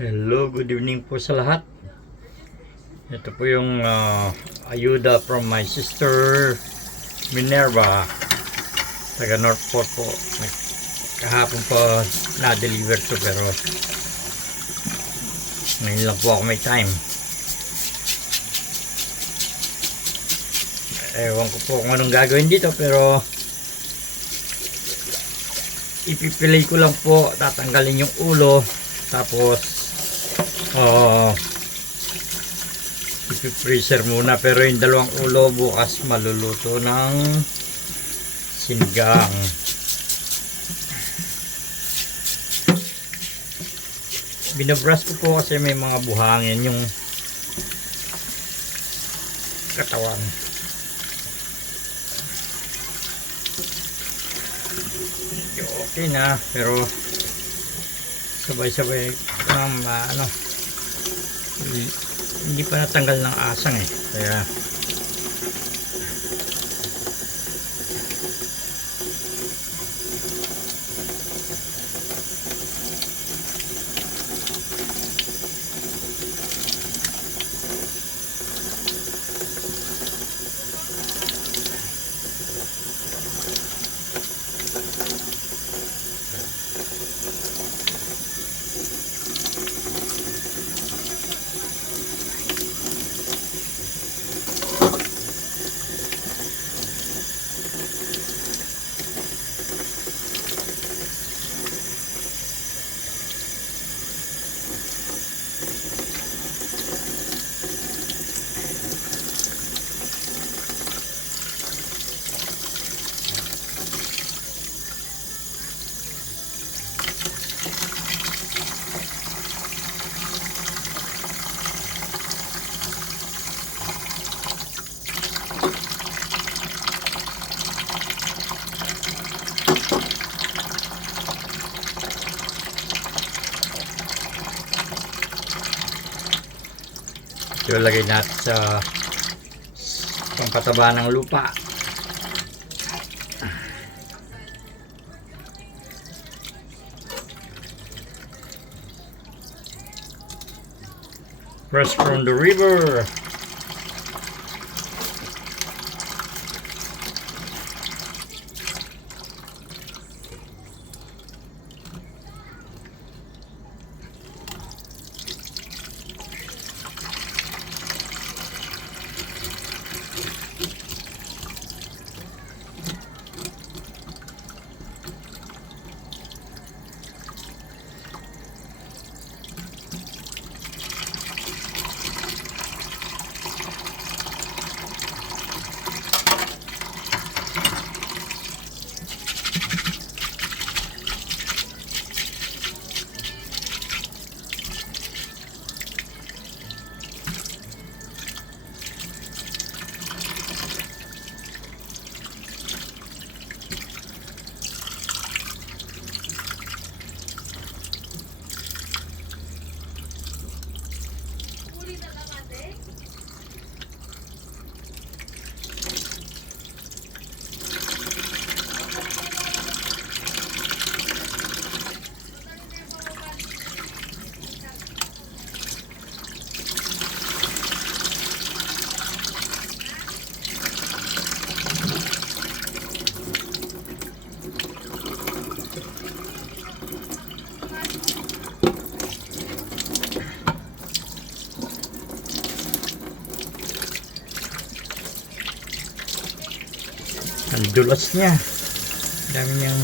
Hello, good evening po sa lahat. Ito po yung ayuda from my sister Minerva, taga Northport po. Kahapon pa na-deliver to, pero ngayon lang po ako may time. Ewan ko po kung anong gagawin dito, pero ipipilay ko lang po, tatanggalin yung ulo, tapos ipipreser muna, pero yung dalawang ulo bukas maluluto ng sinigang. Binabrush ko po kasi may mga buhangin yung katawan. Okay na, pero sabay-sabay hindi pa natanggal ng asang kaya ilagay natin sa pampataba ng lupa. Fresh from the river. Ang dulas niya, dami niyang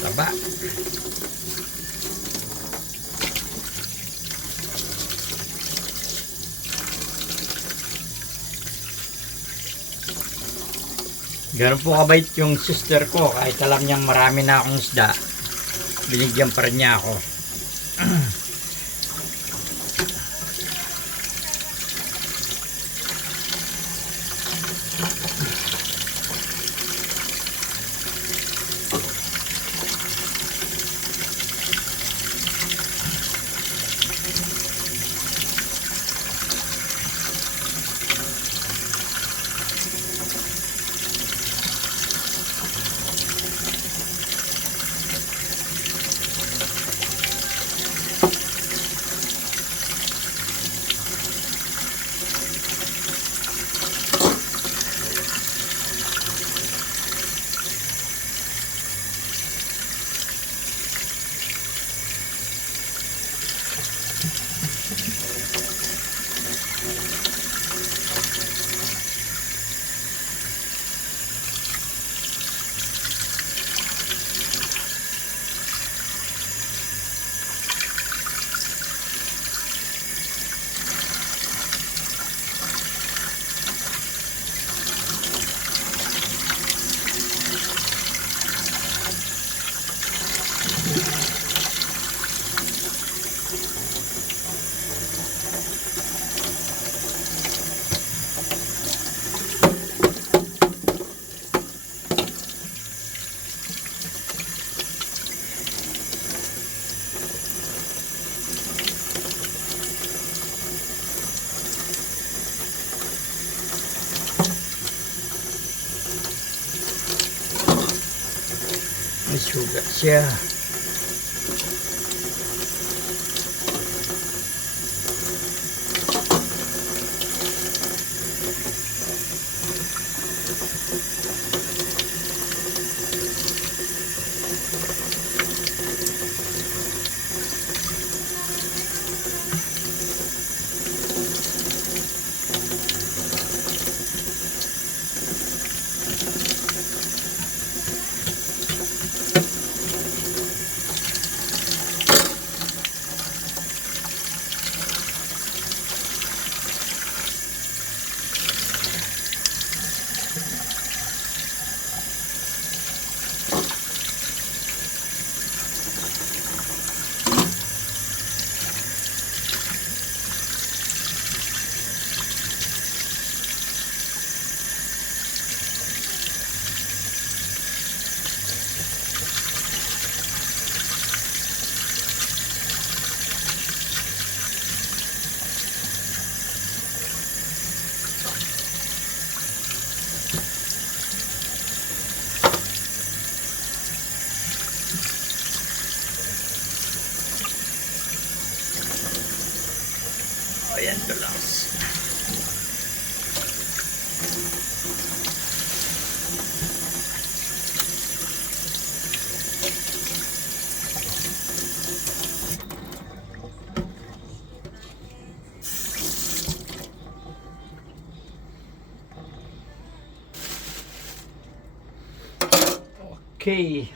taba. Ganun po kabait yung sister ko, kahit alam niyang marami na akong isda, binigyan pa rin niya ako. May sugat siya. Ayan, tulas. Okay.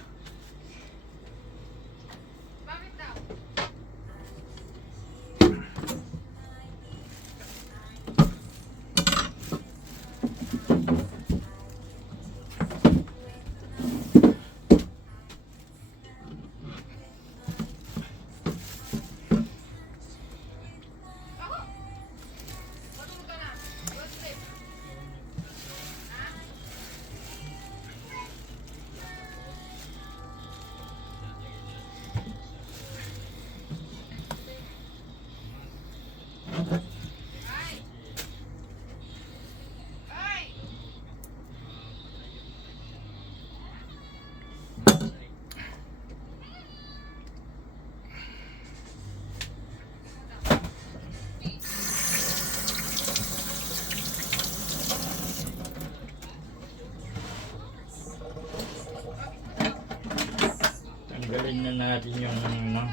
Tanggalin na natin yung ano.